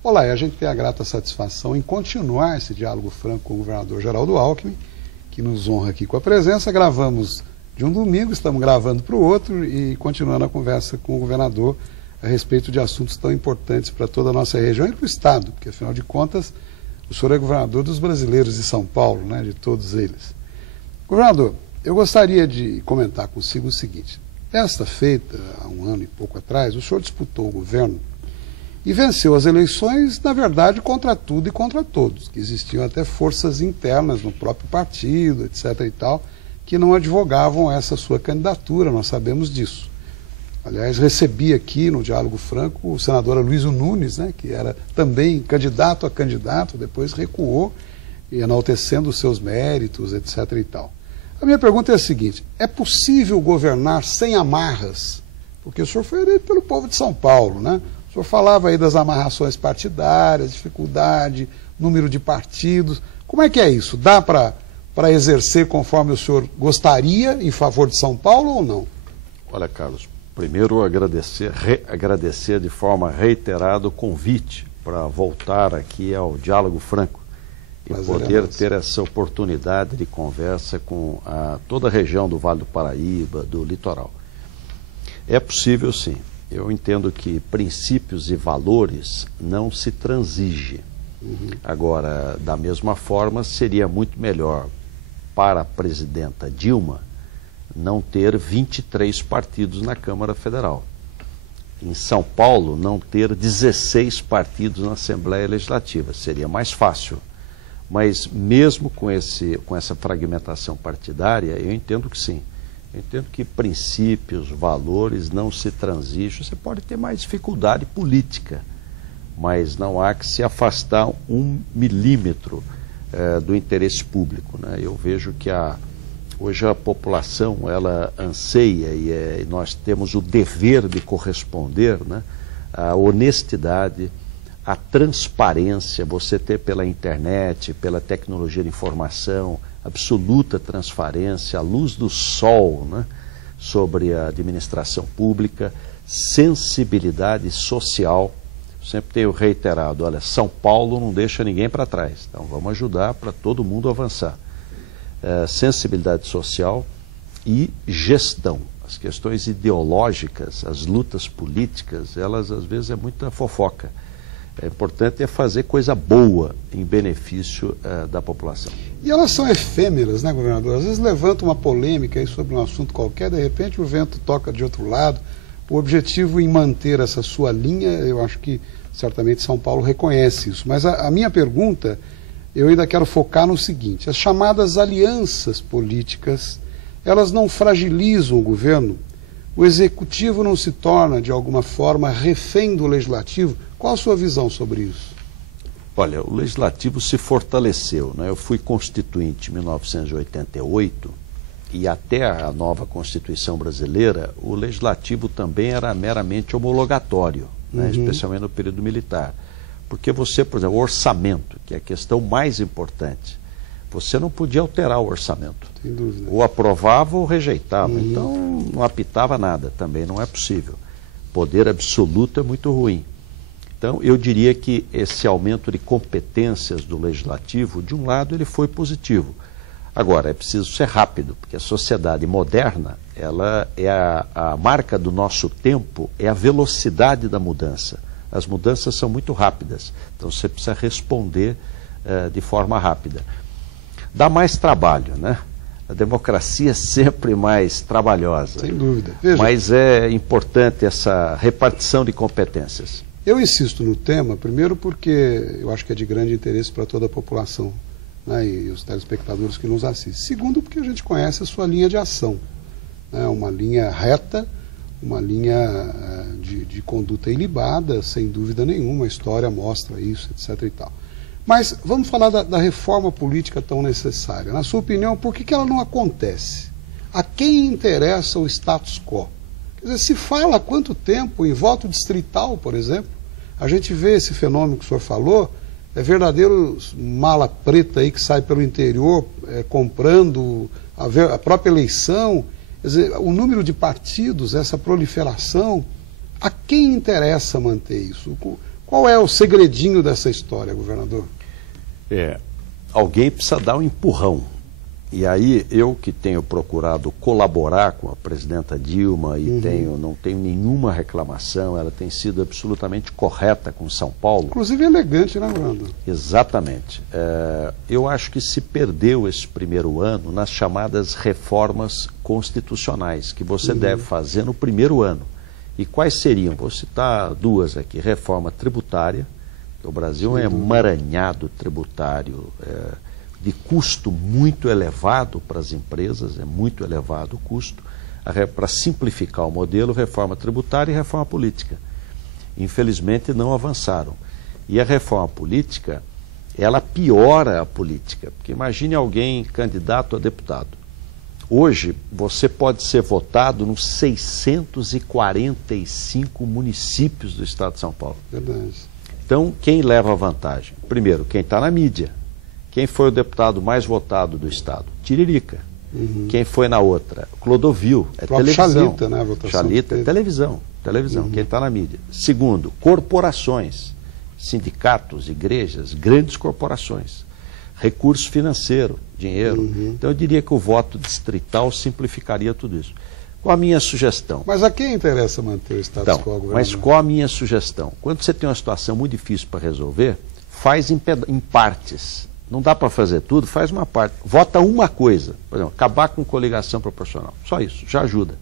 Olá, e a gente tem a grata satisfação em continuar esse diálogo franco com o governador Geraldo Alckmin, que nos honra aqui com a presença. Gravamos de um domingo, estamos gravando para o outro e continuando a conversa com o governador a respeito de assuntos tão importantes para toda a nossa região e para o Estado, porque afinal de contas o senhor é governador dos brasileiros de São Paulo, né, de todos eles. Governador, eu gostaria de comentar consigo o seguinte: esta feita, há um ano e pouco atrás, o senhor disputou o governo e venceu as eleições, na verdade, contra tudo e contra todos, que existiam até forças internas no próprio partido, etc. e tal, que não advogavam essa sua candidatura, nós sabemos disso. Aliás, recebi aqui no Diálogo Franco o senador Aloysio Nunes, né, que era também candidato a candidato, depois recuou, enaltecendo os seus méritos, etc. e tal. A minha pergunta é a seguinte: é possível governar sem amarras? Porque o senhor foi eleito pelo povo de São Paulo, né? O senhor falava aí das amarrações partidárias, dificuldade, número de partidos. Como é que é isso? Dá para exercer conforme o senhor gostaria em favor de São Paulo ou não? Olha, Carlos, primeiro agradecer de forma reiterada o convite para voltar aqui ao Diálogo Franco e poder ter essa oportunidade de conversa com toda a região do Vale do Paraíba, do litoral. É possível, sim. Eu entendo que princípios e valores não se transigem. Agora, da mesma forma, seria muito melhor para a presidenta Dilma não ter 23 partidos na Câmara Federal. Em São Paulo, não ter 16 partidos na Assembleia Legislativa. Seria mais fácil. Mas mesmo com essa fragmentação partidária, eu entendo que sim. Eu entendo que princípios, valores não se transigem. Você pode ter mais dificuldade política, mas não há que se afastar 1 milímetro do interesse público, né? Eu vejo que hoje a população, ela anseia e nós temos o dever de corresponder, né? A honestidade, a transparência, você ter pela internet, pela tecnologia de informação, absoluta transparência, a luz do sol, né, sobre a administração pública, sensibilidade social. Sempre tenho reiterado, olha, São Paulo não deixa ninguém para trás, então vamos ajudar para todo mundo avançar. Sensibilidade social e gestão. As questões ideológicas, as lutas políticas, elas às vezes é muita fofoca. É importante fazer coisa boa em benefício da população. E elas são efêmeras, né, governador? Às vezes levanta uma polêmica aí sobre um assunto qualquer, de repente o vento toca de outro lado. O objetivo em manter essa sua linha, eu acho que certamente São Paulo reconhece isso. Mas a minha pergunta, eu ainda quero focar no seguinte: as chamadas alianças políticas, elas não fragilizam o governo? O executivo não se torna, de alguma forma, refém do legislativo? Qual a sua visão sobre isso? Olha, o legislativo se fortaleceu, né? Eu fui constituinte em 1988 e até a nova Constituição brasileira, o legislativo também era meramente homologatório, né? Especialmente no período militar. Porque você, por exemplo, o orçamento, que é a questão mais importante, você não podia alterar o orçamento. Sem dúvida. Ou aprovava ou rejeitava. Então não apitava nada, também não é possível. Poder absoluto é muito ruim. Então, eu diria que esse aumento de competências do legislativo, de um lado, ele foi positivo. Agora, é preciso ser rápido, porque a sociedade moderna, ela é a marca do nosso tempo, é a velocidade da mudança. As mudanças são muito rápidas, então você precisa responder de forma rápida. Dá mais trabalho, né? A democracia é sempre mais trabalhosa. Sem dúvida. Veja, mas é importante essa repartição de competências. Eu insisto no tema, primeiro porque eu acho que é de grande interesse para toda a população, né, e os telespectadores que nos assistem. Segundo, porque a gente conhece a sua linha de ação, né, uma linha reta, uma linha de conduta ilibada, sem dúvida nenhuma, a história mostra isso, etc. e tal. Mas vamos falar da reforma política tão necessária. Na sua opinião, por que ela não acontece? A quem interessa o status quo? Quer dizer, se fala há quanto tempo em voto distrital, por exemplo, a gente vê esse fenômeno que o senhor falou, é verdadeiro mala preta aí que sai pelo interior comprando a própria eleição. Quer dizer, o número de partidos, essa proliferação, a quem interessa manter isso? Qual é o segredinho dessa história, governador? Alguém precisa dar um empurrão. E aí eu que tenho procurado colaborar com a presidenta Dilma e não tenho nenhuma reclamação, ela tem sido absolutamente correta com São Paulo. Inclusive elegante, né, governador? Exatamente. Eu acho que se perdeu esse primeiro ano nas chamadas reformas constitucionais, que você deve fazer no primeiro ano. E quais seriam? Vou citar duas aqui. Reforma tributária, que o Brasil é um emaranhado tributário, de custo muito elevado para as empresas, é muito elevado o custo. Para simplificar o modelo, reforma tributária e reforma política. Infelizmente não avançaram. E a reforma política, ela piora a política, porque imagine alguém candidato a deputado. Hoje, você pode ser votado nos 645 municípios do estado de São Paulo. Verdade. Então, quem leva a vantagem? Primeiro, quem está na mídia. Quem foi o deputado mais votado do estado? Tiririca. Quem foi na outra? Clodovil, televisão. Chalita, né, a votação. Chalita, televisão. Quem está na mídia. Segundo, corporações, sindicatos, igrejas, grandes corporações. Recurso financeiro, dinheiro. Então eu diria que o voto distrital simplificaria tudo isso. Qual a minha sugestão? Mas a quem interessa manter o status quo, governador? Mas qual a minha sugestão? Quando você tem uma situação muito difícil para resolver, faz em partes. Não dá para fazer tudo, faz uma parte. Vota uma coisa, por exemplo, acabar com coligação proporcional. Só isso, já ajuda.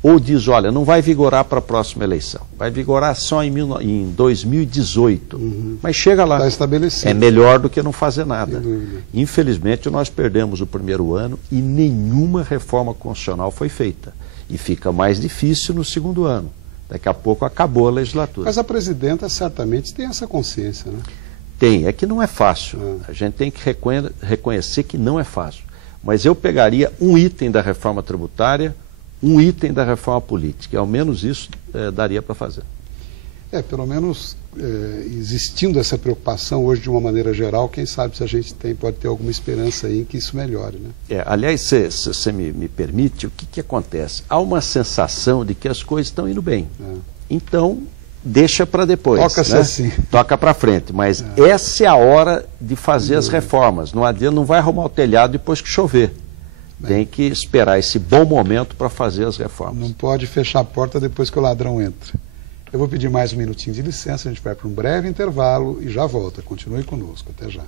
Ou diz, olha, não vai vigorar para a próxima eleição. Vai vigorar só em 2018. Mas chega lá. Está estabelecido. É melhor do que não fazer nada. Infelizmente, nós perdemos o primeiro ano e nenhuma reforma constitucional foi feita. E fica mais difícil no segundo ano. Daqui a pouco acabou a legislatura. Mas a presidenta certamente tem essa consciência, né? Tem, é que não é fácil. A gente tem que reconhecer que não é fácil. Mas eu pegaria um item da reforma tributária, um item da reforma política. Ao menos isso daria para fazer. Pelo menos existindo essa preocupação hoje de uma maneira geral, quem sabe se a gente pode ter alguma esperança aí em que isso melhore, né? Aliás, se você me permite, o que acontece? Há uma sensação de que as coisas estão indo bem. Então, deixa para depois. Toca-se assim. Toca para frente. Mas essa é a hora de fazer as reformas. Não adianta, não vai arrumar o telhado depois que chover. Tem que esperar esse bom momento para fazer as reformas. Não pode fechar a porta depois que o ladrão entra. Eu vou pedir mais um minutinho de licença, a gente vai para um breve intervalo e já volta. Continue conosco. Até já.